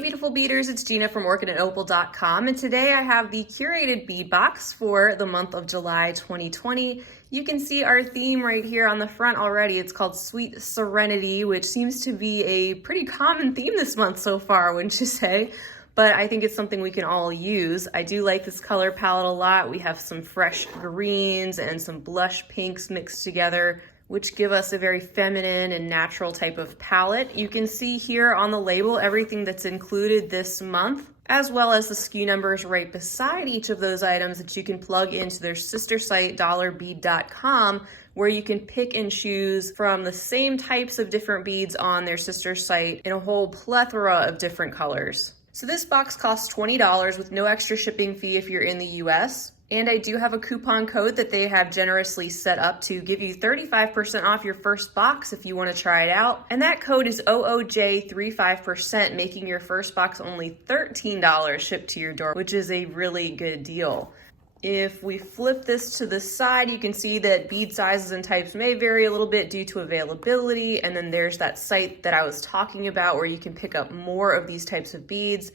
Hey beautiful beaders, it's Gina from orchidandopal.com, and today I have the Curated Bead Box for the month of July 2020. You can see our theme right here on the front already. It's called Sweet Serenity, which seems to be a pretty common theme this month so far, wouldn't you say? But I think it's something we can all use. I do like this color palette a lot. We have some fresh greens and some blush pinks mixed together, which give us a very feminine and natural type of palette. You can see here on the label everything that's included this month, as well as the SKU numbers right beside each of those items that you can plug into their sister site, dollarbead.com, where you can pick and choose from the same types of different beads on their sister site in a whole plethora of different colors. So this box costs $20 with no extra shipping fee if you're in the US. And I do have a coupon code that they have generously set up to give you 35% off your first box if you want to try it out. And that code is OOJ35%, making your first box only $13 shipped to your door, which is a really good deal. If we flip this to the side, you can see that bead sizes and types may vary a little bit due to availability. And then there's that site that I was talking about where you can pick up more of these types of beads.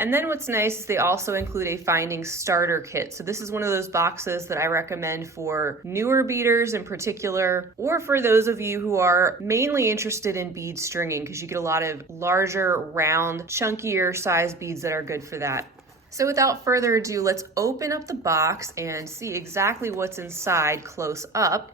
And then what's nice is they also include a finding starter kit. So this is one of those boxes that I recommend for newer beaders in particular, or for those of you who are mainly interested in bead stringing, because you get a lot of larger, round, chunkier size beads that are good for that. So without further ado, let's open up the box and see exactly what's inside close up.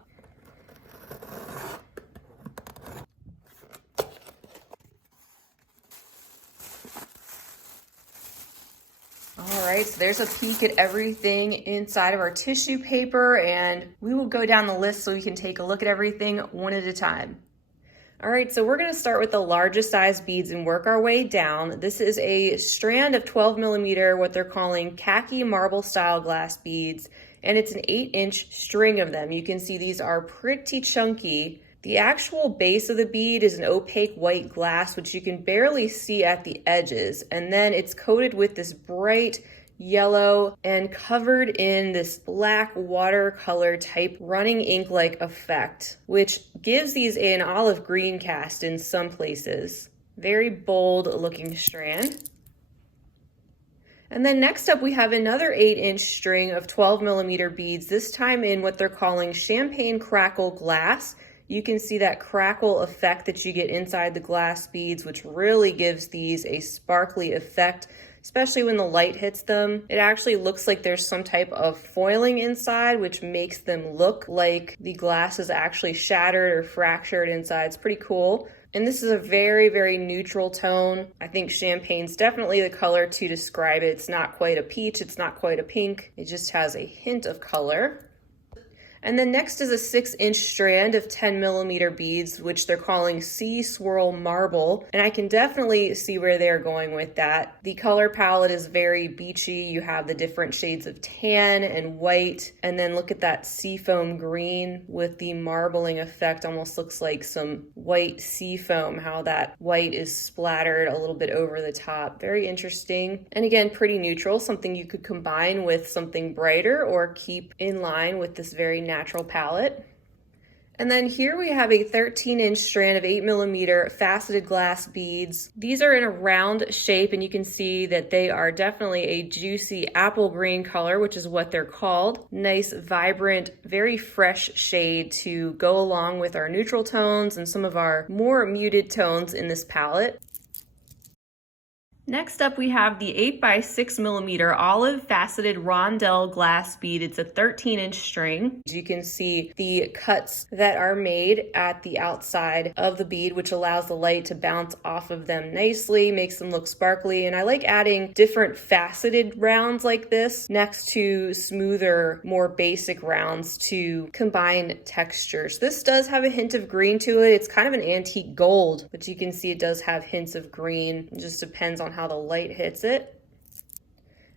All right, so there's a peek at everything inside of our tissue paper, and we will go down the list so we can take a look at everything one at a time. All right, so we're gonna start with the largest size beads and work our way down. This is a strand of 12 millimeter, what they're calling khaki marble style glass beads, and it's an 8-inch string of them. You can see these are pretty chunky. The actual base of the bead is an opaque white glass, which you can barely see at the edges. And then it's coated with this bright yellow and covered in this black watercolor type running ink-like effect, which gives these an olive green cast in some places. Very bold looking strand. And then next up, we have another 8-inch string of 12 millimeter beads, this time in what they're calling champagne crackle glass. You can see that crackle effect that you get inside the glass beads, which really gives these a sparkly effect, especially when the light hits them. It actually looks like there's some type of foiling inside, which makes them look like the glass is actually shattered or fractured inside. It's pretty cool. And this is a very, very neutral tone. I think champagne's definitely the color to describe it. It's not quite a peach, it's not quite a pink. It just has a hint of color. And then next is a 6-inch strand of 10 millimeter beads, which they're calling Swirl Marble. And I can definitely see where they're going with that. The color palette is very beachy. You have the different shades of tan and white. And then look at that seafoam green with the marbling effect. Almost looks like some white seafoam, how that white is splattered a little bit over the top. Very interesting. And again, pretty neutral, something you could combine with something brighter or keep in line with this very natural palette. And then here we have a 13-inch strand of 8 millimeter faceted glass beads. These are in a round shape, and you can see that they are definitely a juicy apple green color, which is what they're called. Nice, vibrant, very fresh shade to go along with our neutral tones and some of our more muted tones in this palette. Next up, we have the 8x6 millimeter olive faceted rondelle glass bead. It's a 13-inch string. You can see the cuts that are made at the outside of the bead, which allows the light to bounce off of them nicely, makes them look sparkly. And I like adding different faceted rounds like this next to smoother, more basic rounds to combine textures. This does have a hint of green to it. It's kind of an antique gold, but you can see it does have hints of green. It just depends on how the light hits it.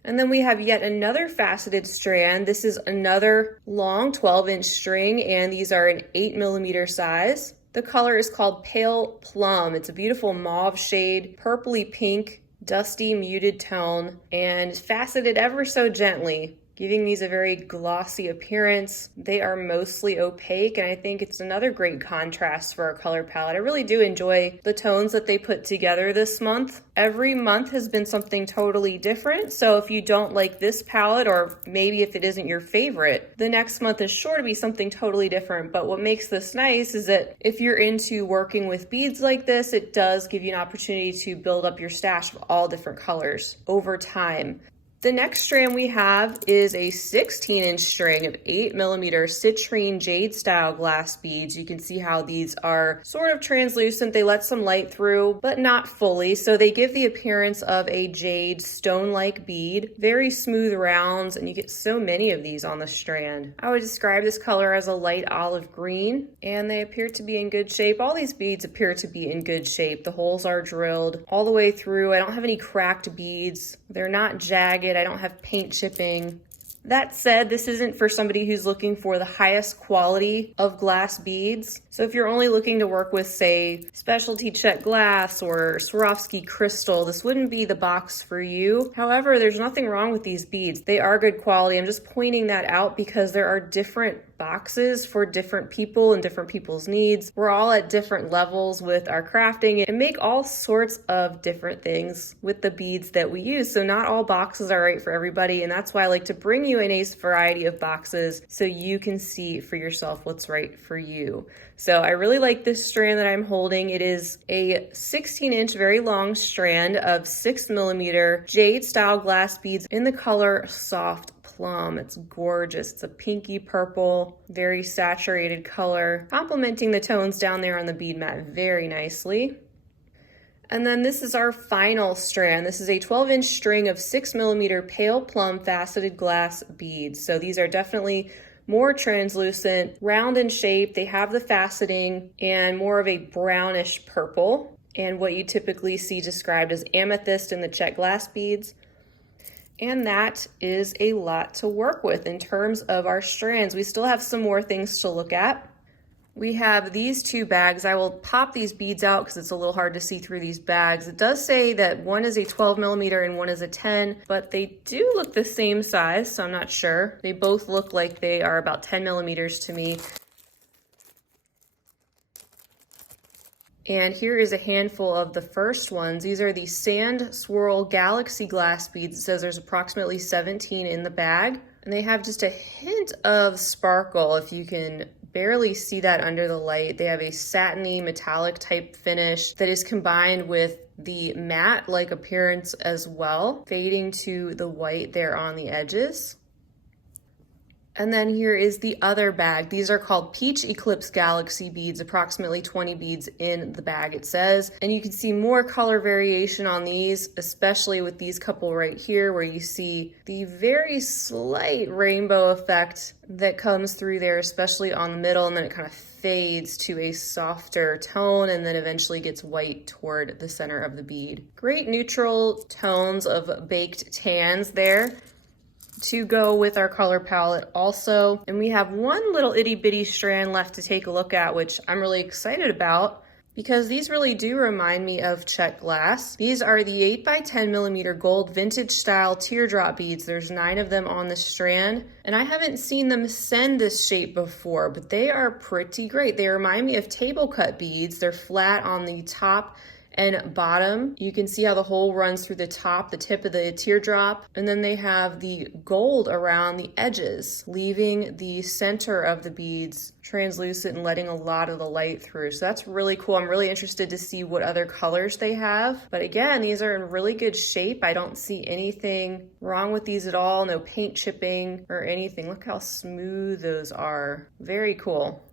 And then we have yet another faceted strand. This is another long 12-inch string, and these are an 8 millimeter size. The color is called Pale Plum. It's a beautiful mauve shade, purpley pink, dusty muted tone, and faceted ever so gently. giving these a very glossy appearance. They are mostly opaque, and I think it's another great contrast for our color palette. I really do enjoy the tones that they put together this month. Every month has been something totally different, so if you don't like this palette, or maybe if it isn't your favorite, the next month is sure to be something totally different. But what makes this nice is that if you're into working with beads like this, it does give you an opportunity to build up your stash of all different colors over time. The next strand we have is a 16-inch string of 8mm Citrine Jade style glass beads. You can see how these are sort of translucent. They let some light through, but not fully. So they give the appearance of a jade stone-like bead. Very smooth rounds, and you get so many of these on the strand. I would describe this color as a light olive green, and they appear to be in good shape. All these beads appear to be in good shape. The holes are drilled all the way through. I don't have any cracked beads. They're not jagged. I don't have paint chipping. That said, this isn't for somebody who's looking for the highest quality of glass beads. So if you're only looking to work with, say, specialty Czech glass or Swarovski crystal, this wouldn't be the box for you. However, there's nothing wrong with these beads. They are good quality. I'm just pointing that out because there are different boxes for different people and different people's needs. We're all at different levels with our crafting and make all sorts of different things with the beads that we use. So not all boxes are right for everybody, and that's why I like to bring you a nice variety of boxes so you can see for yourself what's right for you. So I really like this strand that I'm holding. It is a 16-inch very long strand of 6mm jade style glass beads in the color Soft Plum. It's gorgeous. It's a pinky purple, very saturated color, complementing the tones down there on the bead mat very nicely. And then this is our final strand. This is a 12-inch string of 6mm pale plum faceted glass beads. So these are definitely more translucent, round in shape. They have the faceting and more of a brownish purple, and what you typically see described as amethyst in the Czech glass beads. And that is a lot to work with in terms of our strands. We still have some more things to look at. We have these two bags. I will pop these beads out because it's a little hard to see through these bags. It does say that one is a 12mm and one is a 10, but they do look the same size, so I'm not sure. They both look like they are about 10mm to me. And here is a handful of the first ones. These are the Sand Swirl Galaxy glass beads. It says there's approximately 17 in the bag. And they have just a hint of sparkle, if you can barely see that under the light. They have a satiny metallic type finish that is combined with the matte-like appearance as well, fading to the white there on the edges. And then here is the other bag. These are called Peach Eclipse Galaxy beads, approximately 20 beads in the bag, it says. And you can see more color variation on these, especially with these couple right here, where you see the very slight rainbow effect that comes through there, especially on the middle, and then it kind of fades to a softer tone and then eventually gets white toward the center of the bead. Great neutral tones of baked tans there to go with our color palette also. And we have one little itty bitty strand left to take a look at, which I'm really excited about because these really do remind me of Czech glass. These are the 8x10mm gold vintage style teardrop beads. There's 9 of them on the strand, and I haven't seen them send this shape before, but they are pretty great. They remind me of table cut beads. They're flat on the top and bottom. You can see how the hole runs through the top, the tip of the teardrop, and then they have the gold around the edges, leaving the center of the beads translucent and letting a lot of the light through. So that's really cool. I'm really interested to see what other colors they have. But again, these are in really good shape. I don't see anything wrong with these at all. No paint chipping or anything. Look how smooth those are. Very cool.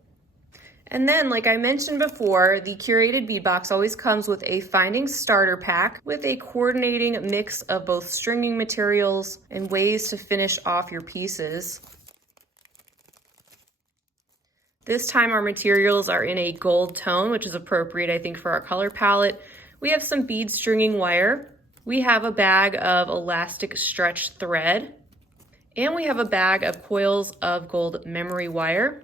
And then, like I mentioned before, the Curated Bead Box always comes with a finding starter pack with a coordinating mix of both stringing materials and ways to finish off your pieces. This time our materials are in a gold tone, which is appropriate, I think, for our color palette. We have some bead stringing wire. We have a bag of elastic stretch thread. And we have a bag of coils of gold memory wire.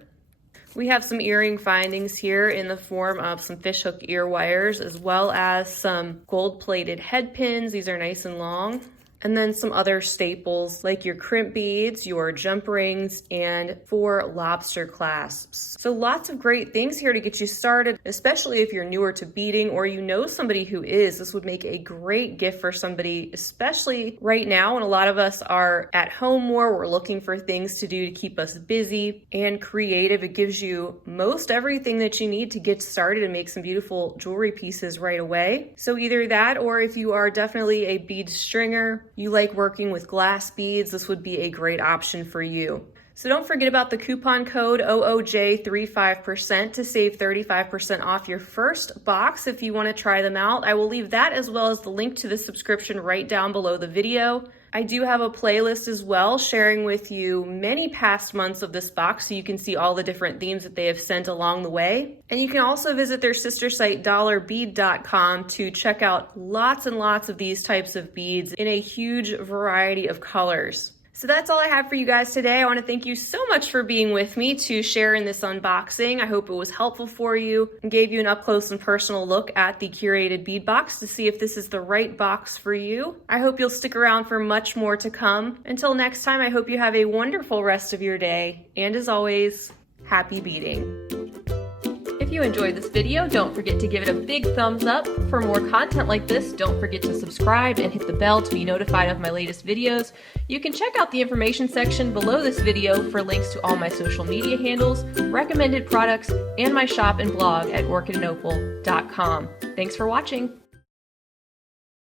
We have some earring findings here in the form of some fishhook ear wires, as well as some gold-plated head pins. These are nice and long. and then some other staples like your crimp beads, your jump rings, and 4 lobster clasps. So lots of great things here to get you started, especially if you're newer to beading or you know somebody who is. This would make a great gift for somebody, especially right now when a lot of us are at home more. We're looking for things to do to keep us busy and creative. It gives you most everything that you need to get started and make some beautiful jewelry pieces right away. So either that, or if you are definitely a bead stringer, you like working with glass beads, this would be a great option for you. So don't forget about the coupon code OOJ35% to save 35% off your first box if you want to try them out. I will leave that as well as the link to the subscription right down below the video. I do have a playlist as well, sharing with you many past months of this box so you can see all the different themes that they have sent along the way. And you can also visit their sister site, dollarbead.com, to check out lots and lots of these types of beads in a huge variety of colors. So that's all I have for you guys today. I want to thank you so much for being with me to share in this unboxing. I hope it was helpful for you and gave you an up close and personal look at the Curated Bead Box to see if this is the right box for you. I hope you'll stick around for much more to come. Until next time, I hope you have a wonderful rest of your day. And as always, happy beading. If you enjoyed this video, don't forget to give it a big thumbs up. For more content like this, don't forget to subscribe and hit the bell to be notified of my latest videos. You can check out the information section below this video for links to all my social media handles, recommended products, and my shop and blog at orchidandopal.com. Thanks for watching.